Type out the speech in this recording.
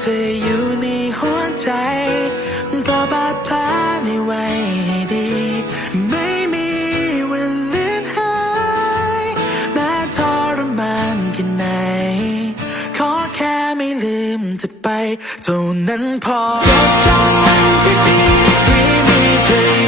เธออยู่ในหัวใจก็บาดแผลไม่ไหวดี ไม่มีวันลืมหายแม้ทรมานแค่ไหน ขอแค่ไม่ลืมจะไปเท่านั้นพอจดจำวันที่ดีที่มีเธอ